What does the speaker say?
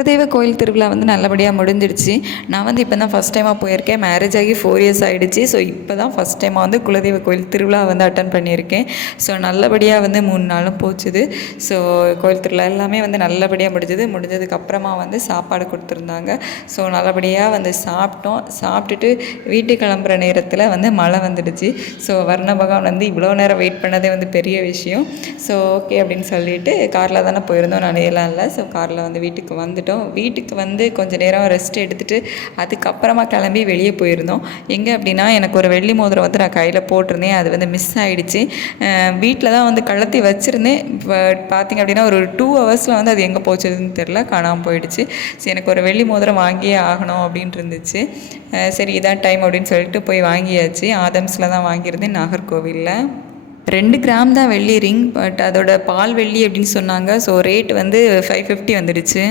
குலதெய்வ கோயில் திருவிழா வந்து நல்லபடியாக முடிஞ்சிடுச்சு. நான் வந்து இப்போ தான் ஃபஸ்ட் டைமாக போயிருக்கேன். மேரேஜ் ஆகி 4 இயர்ஸ் ஆகிடுச்சு. ஸோ இப்போ தான் ஃபஸ்ட் டைமாக வந்து குலதெய்வ கோயில் திருவிழா வந்து அட்டன் பண்ணியிருக்கேன். ஸோ நல்லபடியாக வந்து 3 நாளும் போச்சுது. ஸோ கோயில் திருவிழா எல்லாமே வந்து நல்லபடியாக முடிஞ்சதுக்கப்புறமா வந்து சாப்பாடு கொடுத்துருந்தாங்க. ஸோ நல்லபடியாக வந்து சாப்பிட்டோம். சாப்பிட்டுட்டு வீட்டுக்கு கிளம்புற நேரத்தில் வந்து மழை வந்துடுச்சு. ஸோ வர்ண பகவான் வந்து இவ்வளோ நேரம் வெயிட் பண்ணதே வந்து பெரிய விஷயம். ஸோ ஓகே அப்படின்னு சொல்லிட்டு காரில் தானே போயிருந்தோம், நனையெல்லாம் இல்லை. ஸோ காரில் வந்து வீட்டுக்கு வந்துட்டோம். வீட்டுக்கு வந்து கொஞ்சம் நேரம் ரெஸ்ட் எடுத்துகிட்டு அதுக்கப்புறமா கிளம்பி வெளியே போயிருந்தோம். எங்கே அப்படின்னா, எனக்கு ஒரு வெள்ளி மோதிரம் வந்து நான் கையில் போட்டிருந்தேன். அது வந்து மிஸ் ஆகிடுச்சு. வீட்டில் தான் வந்து கழட்டி வச்சுருந்தேன். பட் பார்த்திங்க அப்படின்னா ஒரு 2 ஹவர்ஸில் வந்து அது எங்கே போச்சுதுன்னு தெரில, காணாமல் போயிடுச்சு. சரி, எனக்கு ஒரு வெள்ளி மோதிரம் வாங்கியே ஆகணும் அப்படின்ட்டு இருந்துச்சு. சரி இதான் டைம் அப்படின்னு சொல்லிட்டு போய் வாங்கியாச்சு. ஆதம்ஸில் தான் வாங்கியிருந்தேன், நாகர்கோவிலில். 2 கிராம் தான் வெள்ளி ரிங். பட் அதோட பால் வெள்ளி அப்படின்னு சொன்னாங்க. ஸோ ரேட் வந்து 550 வந்துடுச்சு.